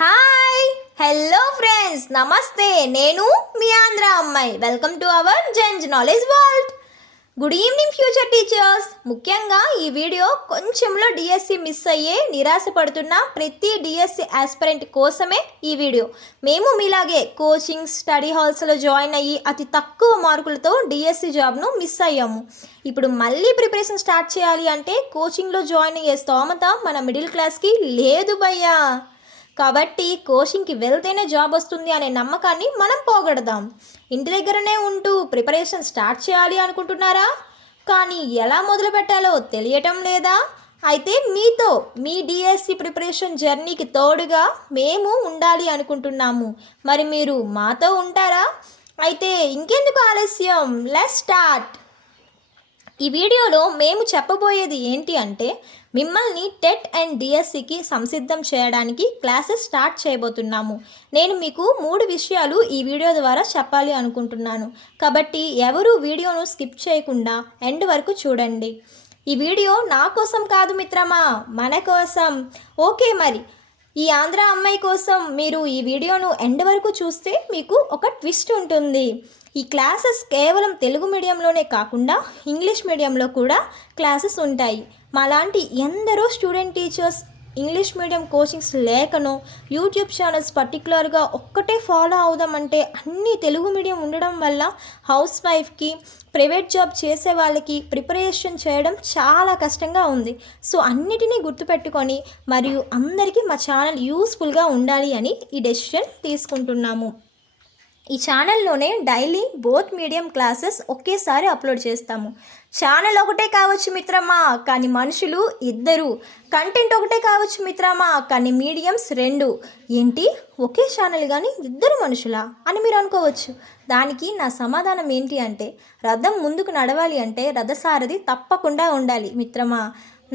Hi hello friends, నమస్తే. నేను మీ ఆంధ్ర అమ్మాయి. Welcome to our Gen Z knowledge world. Good evening future teachers. ముఖ్యంగా ఈ వీడియో కొంచెంలో డిఎస్సి మిస్ అయ్యే నిరాశపడుతున్న ప్రతి డిఎస్సి ఆస్పిరెంట్ కోసమే ఈ వీడియో. మేము మీలాగే కోచింగ్ స్టడీ హాల్స్లో జాయిన్ అయ్యి అతి తక్కువ మార్కులతో డిఎస్సి జాబ్ను మిస్ అయ్యాము. ఇప్పుడు మళ్ళీ ప్రిపరేషన్ స్టార్ట్ చేయాలి అంటే కోచింగ్లో జాయిన్ అయ్యే స్తోమత మన మిడిల్ క్లాస్కి లేదు భయ్యా. కాబట్టి కోచింగ్కి వెళ్తేనే జాబ్ వస్తుంది అనే నమ్మకాన్ని మనం పోగొడదాం. ఇంటి దగ్గరనే ఉంటూ ప్రిపరేషన్ స్టార్ట్ చేయాలి అనుకుంటున్నారా? కానీ ఎలా మొదలు పెట్టాలో తెలియటం లేదా? అయితే మీతో మీ డిఎస్సి ప్రిపరేషన్ జర్నీకి తోడుగా మేము ఉండాలి అనుకుంటున్నాము. మరి మీరు మాతో ఉంటారా? అయితే ఇంకెందుకు ఆలస్యం, లెట్స్ స్టార్ట్. ఈ వీడియోలో మేము చెప్పబోయేది ఏంటి అంటే, మిమ్మల్ని టెట్ అండ్ డిఎస్సికి సంసిద్ధం చేయడానికి క్లాసెస్ స్టార్ట్ చేయబోతున్నాము. నేను మీకు 3 విషయాలు ఈ వీడియో ద్వారా చెప్పాలి అనుకుంటున్నాను. కాబట్టి ఎవరు వీడియోను స్కిప్ చేయకుండా ఎండ్ వరకు చూడండి. ఈ వీడియో నా కోసం కాదు మిత్రమా, మన కోసం. ఓకే, మరి ఈ ఆంధ్ర అమ్మాయి కోసం మీరు ఈ వీడియోను ఎండ్ వరకు చూస్తే మీకు ఒక ట్విస్ట్ ఉంటుంది. ఈ క్లాసెస్ కేవలం తెలుగు మీడియంలోనే కాకుండా ఇంగ్లీష్ మీడియంలో కూడా క్లాసెస్ ఉంటాయి. మాలాంటి ఎందరో student teachers English medium coachings లేకనో యూట్యూబ్ ఛానల్స్ పర్టికులర్గా ఒక్కటే ఫాలో అవుదామంటే అన్నీ తెలుగు మీడియం ఉండడం వల్ల హౌస్ వైఫ్కి, ప్రైవేట్ జాబ్ చేసే వాళ్ళకి ప్రిపరేషన్ చేయడం చాలా కష్టంగా ఉంది. సో అన్నిటినీ గుర్తుపెట్టుకొని మరియు అందరికీ మా ఛానల్ యూస్ఫుల్గా ఉండాలి అని ఈ డెసిషన్ తీసుకుంటున్నాము. ఈ ఛానల్లోనే డైలీ బోత్ మీడియం క్లాసెస్ ఒకేసారి అప్లోడ్ చేస్తాము. ఛానల్ ఒకటే కావచ్చు మిత్రమా, కానీ మనుషులు 2. కంటెంట్ ఒకటే కావచ్చు మిత్రమా, కానీ మీడియంస్ 2. ఏంటి, ఒకే ఛానల్ కానీ 2 మనుషులా అని మీరు అనుకోవచ్చు. దానికి నా సమాధానం ఏంటి అంటే, రథం ముందుకు నడవాలి అంటే రథసారథి తప్పకుండా ఉండాలి మిత్రమా.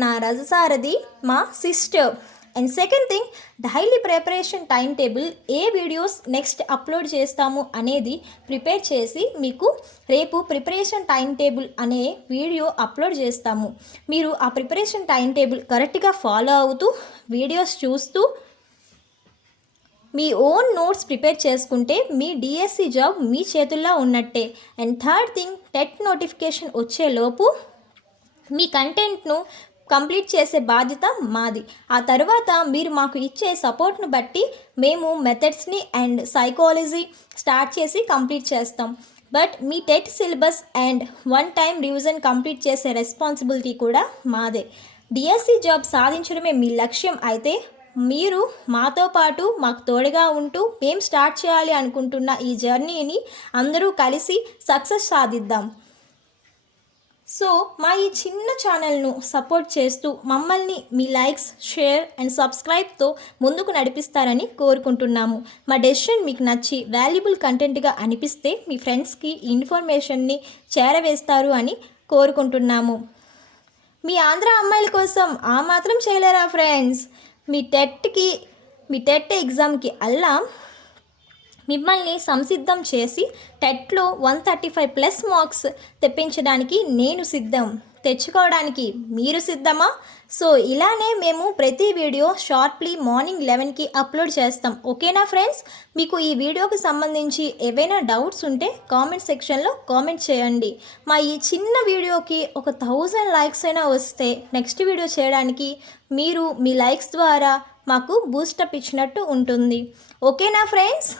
నా రథసారథి మా sister. And second thing, daily preparation time table, A videos next upload చేస్తాము అనేది ప్రిపేర్ చేసి మీకు రేపు ప్రిపరేషన్ టైం టేబుల్ అనే వీడియో అప్లోడ్ చేస్తాము. మీరు ఆ ప్రిపరేషన్ టైం టేబుల్ కరెక్ట్గా ఫాలో అవుతూ వీడియోస్ చూస్తూ మీ ఓన్ నోట్స్ ప్రిపేర్ చేసుకుంటే మీ డిఎస్సి జాబ్ మీ చేతుల్లో ఉన్నట్టే. And third thing, TET notification వచ్చేలోపు మీ కంటెంట్ను కంప్లీట్ చేసే బాధ్యత మాది. ఆ తర్వాత మీరు మాకు ఇచ్చే సపోర్ట్ను బట్టి మేము మెథడ్స్ని అండ్ సైకాలజీ స్టార్ట్ చేసి కంప్లీట్ చేస్తాం. But me TET syllabus and 1 time revision complete చేసే రెస్పాన్సిబిలిటీ కూడా మాదే. డిఎస్సి జాబ్ సాధించడమే మీ లక్ష్యం అయితే మీరు మాతో పాటు మాకు తోడుగా ఉంటూ మేము స్టార్ట్ చేయాలి అనుకుంటున్న ఈ జర్నీని అందరూ కలిసి సక్సెస్ సాధిద్దాం. సో మా ఈ చిన్న ఛానల్ను సపోర్ట్ చేస్తూ మమ్మల్ని మీ లైక్స్, షేర్ అండ్ సబ్స్క్రైబ్తో ముందుకు నడిపిస్తారని కోరుకుంటున్నాము. మా డెసిషన్ మీకు నచ్చి వాల్యుబుల్ కంటెంట్గా అనిపిస్తే మీ ఫ్రెండ్స్కి ఇన్ఫర్మేషన్ని చేరవేస్తారు అని కోరుకుంటున్నాము. మీ ఆంధ్ర అమ్మాయిల కోసం ఆ మాత్రం చేయలేరా ఫ్రెండ్స్? మీ టెట్ ఎగ్జామ్కి అల్లా మిమ్మల్ని సంసిద్ధం చేసి టెట్లో 135+ మార్క్స్ తెప్పించడానికి నేను సిద్ధం. తెచ్చుకోవడానికి మీరు సిద్ధమా? సో ఇలానే మేము ప్రతి వీడియో షార్ప్లీ మార్నింగ్ 11కి అప్లోడ్ చేస్తాం. ఓకేనా ఫ్రెండ్స్? మీకు ఈ వీడియోకి సంబంధించి ఏవైనా డౌట్స్ ఉంటే కామెంట్ సెక్షన్లో కామెంట్ చేయండి. మా ఈ చిన్న వీడియోకి ఒక 1000 లైక్స్ అయినా వస్తే నెక్స్ట్ వీడియో చేయడానికి మీరు మీ లైక్స్ ద్వారా మాకు బూస్టప్ ఇచ్చినట్టు ఉంటుంది. ఓకేనా friends?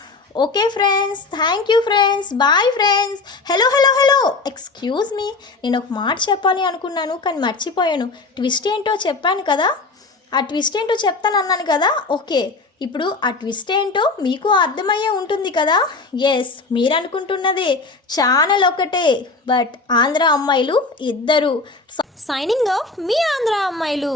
Okay friends, thank you friends, bye friends. Hello hello hello, excuse me, నేను ఒక మాట చెప్పాలి అనుకున్నాను కానీ మర్చిపోయాను. ట్విస్ట్ ఏంటో చెప్పాను కదా, ఆ ట్విస్ట్ ఏంటో చెప్తాను అన్నాను కదా. ఓకే, ఇప్పుడు ఆ ట్విస్ట్ ఏంటో మీకు అర్థమయ్యే ఉంటుంది కదా. ఎస్, మీరు అనుకుంటున్నదే, ఛానల్ ఒకటే బట్ ఆంధ్ర అమ్మాయిలు 2. సైనింగ్ ఆఫ్ మీ ఆంధ్ర అమ్మాయిలు.